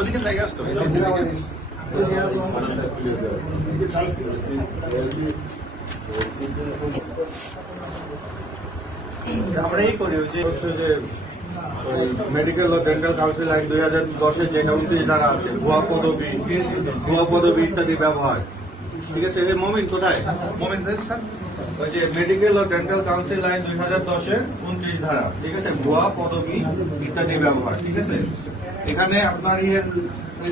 ওদিকে জায়গা আসতো আমরা এই করি হচ্ছে যে মেডিকেল ও ডেন্টাল কাউন্সিল আইন 2010 যে 29 ধারা আছে ভুয়া পদবি ইত্যাদি ব্যবহার। ঠিক আছে, এই মমিন কোথায়? মোমেন্ট স্যার ওই যে মেডিকেল ও ডেন্টাল কাউন্সিল আইন 2010 29 ধারা, ঠিক আছে, ভুয়া পদবি ইত্যাদি ব্যবহার। ঠিক আছে, এখানে আপনার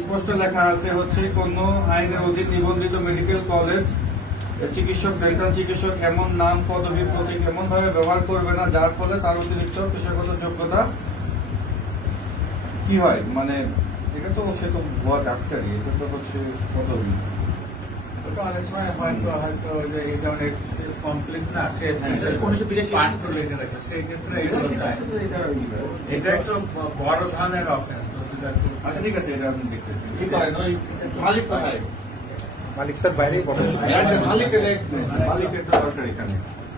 স্পষ্ট লেখা আছে হচ্ছে কোন আইনের অধীন নিবন্ধিত মেডিকেল কলেজ চিকিৎসক ডেন্টাল চিকিৎসক এমন নাম পদবি প্রতীক এমন ভাবে ব্যবহার করবে না যার ফলে তার অতিরিক্ত পেশাগত যোগ্যতা কি হয়, মানে এটা তো সে তো ভুয়া ডাক্তারই, এটা তো হচ্ছে পদবি। অনেক সময় হয়তো এই ধরনের কমপ্লিট না সেক্ষেত্রে এটা একটু বড় ধরনের অফেন্স। আচ্ছা ঠিক আছে, এটা আপনি দেখতেছেন কি করেন ওই মালিক কোথায়? মালিক স্যার বাইরেই বসে মালিকের তো দরকার এখানে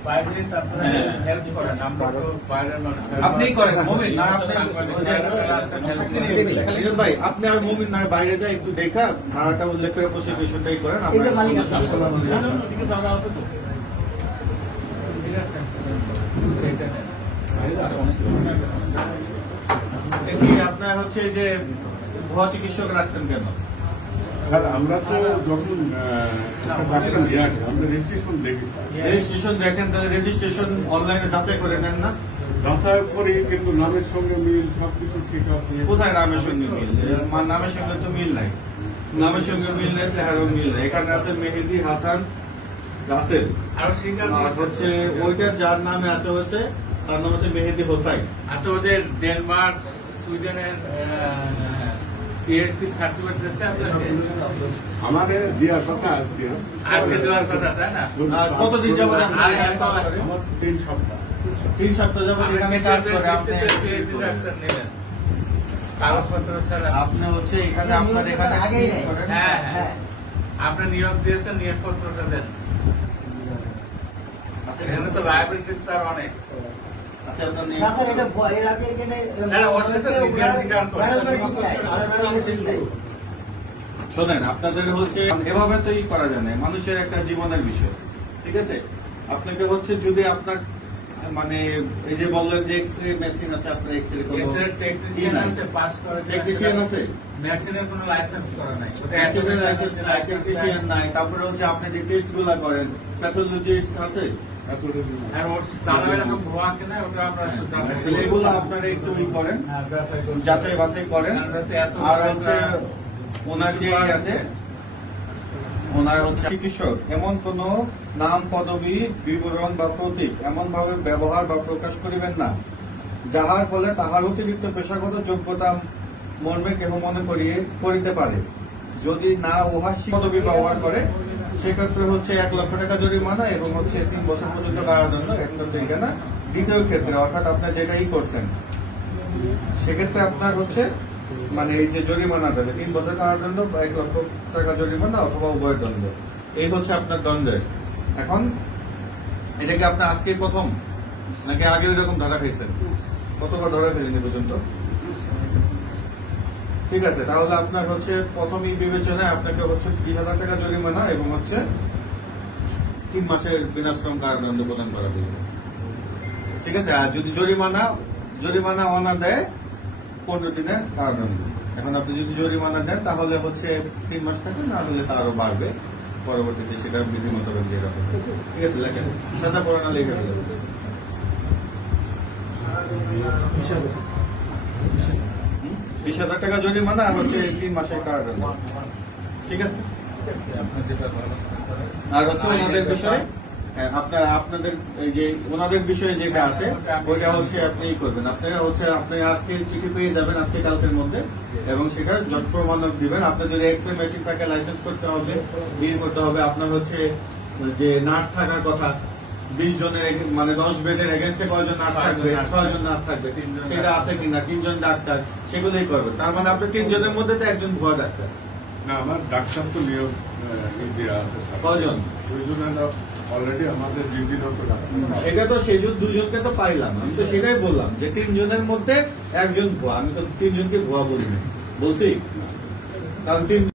বাইরে তারপরে হেল্প করেন, আমরা তো বাইরের মানুষ। আপনি করেন মুমিন না ভাই, আপনি আর মুমিন না বাইরে যায় একটু দেখা ধারাটা উল্লেখ করে বসে বিষয়টাই করেন। ঠিক আছে, আপনার হচ্ছে যে ভুয়া চিকিৎসক রাখছেন কেন? স্যার আমরা তো যখন ডাক্তার নিয়ে আসি আমরা রেজিস্ট্রেশন দেখেন, তাহলে রেজিস্ট্রেশন অনলাইনে যাচাই করে নেন না? যাচাই করি কিন্তু নামের সঙ্গে মিল সবকিছু ঠিক আছে। কোথায় নামের সঙ্গে মিল? নামের সঙ্গে তো মিল নাই, নামের সঙ্গে মিল নেই, চেহারাও মিল নেই। এখানে আছে মেহেদি হাসান রাসেল, আর হচ্ছে ওইটার যার নামে আছে হচ্ছে তার নাম হচ্ছে মেহেদি হোসাইন। আচ্ছা, ওদের ডেনমার্ক সুইডেনের পিএইচডি সার্টিফিকেট দিয়েছে আমাদের দেওয়ার কথা আজকে দেওয়ার কথা, তাই না? কতদিন যাবত? 3 সপ্তাহ। 3 সপ্তাহ যাবত এখানে কাজ করে কাগজপত্র ছাড়া আপনি হচ্ছে এখানে আপনার এখানে আগেই নেই। হ্যাঁ হ্যাঁ, আপনি নিয়োগ দিয়েছেন, নিয়োগপত্রটা দেন। এখানে তো লাইবিলিটিস তার অনেক। শোনেন, আপনাদের হচ্ছে এভাবে তো করা যায় না, মানুষের একটা জীবনের বিষয়। ঠিক আছে, আপনাকে হচ্ছে যদি আপনার মানে এই যে বললেন যে এক্সরে মেশিন আছে, আপনার এক্সরে টেকনিশিয়ান আছে, মেশিনের কোনো লাইসেন্স করা নাই, টেকনিশিয়ান নাই। তারপরে হচ্ছে আপনি যে টেস্ট গুলা করেন প্যাথোলজিস্ট আছে, এগুলো আপনারা একটু করেন, যাচাই বাছাই করেন। আর হচ্ছে ওনার যে আছে, ওনার হচ্ছে চিকিৎসক এমন কোন নাম পদবি বিবরণ বা প্রতীক এমন ভাবে ব্যবহার বা প্রকাশ করিবেন না যাহার ফলে তাহার অতিরিক্ত পেশাগত যোগ্যতা মর্মে কেহ মনে করিতে পারে। যদি না উহা পদবি ব্যবহার করে সেক্ষেত্রে হচ্ছে 1 লক্ষ টাকা জরিমানা এবং হচ্ছে 3 বছর পর্যন্ত কারাদণ্ড। একটা না, দ্বিতীয় ক্ষেত্রে অর্থাৎ আপনি যেটাই করছেন সেক্ষেত্রে আপনার হচ্ছে মানে এই যে জরিমানাটা 3 বছর কারাদণ্ড, 1 লক্ষ টাকা জরিমানা অথবা উভয় দণ্ড, এই হচ্ছে আপনার দণ্ডের। এখন এটা কি আপনার আজকে প্রথম নাকি আগে ওই রকম ধরা খাইছেন? কতবার ধরা খাইছেন পর্যন্ত? ঠিক আছে, তাহলে আপনার হচ্ছে প্রথমই বিবেচনায় আপনাকে হচ্ছে 20,000 টাকা জরিমানা এবং হচ্ছে 3 মাসের বিনাশ্রম কারাদণ্ড প্রদান করা হবে। ঠিক আছে, আর যদি জরিমানা অনা দেয় 15 দিনের কারাদণ্ড। এখন আপনি যদি জরিমানা দেন তাহলে হচ্ছে 3 মাস থাকবে, না হলে তা আরো বাড়বে পরবর্তীতে, সেটা বিধি মোতাবেক দিয়ে রাখবে। ঠিক আছে, লেখেন সাদা পড়ানা লেখা হয়ে যাবে। 20,000 টাকা জরিমানা আর হচ্ছে 3 মাসের কারাদণ্ড। ঠিক আছে, আর হচ্ছে ওনাদের বিষয় আপনাদের এই যে ওনাদের বিষয়ে যেটা আছে ওইটা হচ্ছে আপনি করবেন। আপনারা হচ্ছে আপনি আজকে চিঠি পেয়ে যাবেন আজকে কালকের মধ্যে, এবং সেটা যত প্রমাণক দিবেন। আপনার যদি এক্সরে মেশিন থাকে লাইসেন্স করতে হবে, বিল করতে হবে। আপনার হচ্ছে যে নার্স থাকার কথা 20 জনের মানে 10 বেডের এগেনস্টে কয়জন নার্স থাকবে, 6 জন নার্স থাকবে, সেটা আছে কিনা, 3 জন ডাক্তার, সেগুলোই করবেন। তার মানে আপনি 3 জনের মধ্যে তো একজন ভুয়া ডাক্তার। না, আমার ডাক্তার তো নিয়োগ দেওয়া আছে। কয়জন? 2 জন অলরেডি আমাদের ডিউটিরত ডাক্তার। এটা তো সেজন দুজনকে তো পাইলাম, আমি তো সেটাই বললাম যে 3 জনের মধ্যে 1 জন ভুয়া। আমি তো 3 জনকে ভুয়া বলিনি, বলছি কারণ 3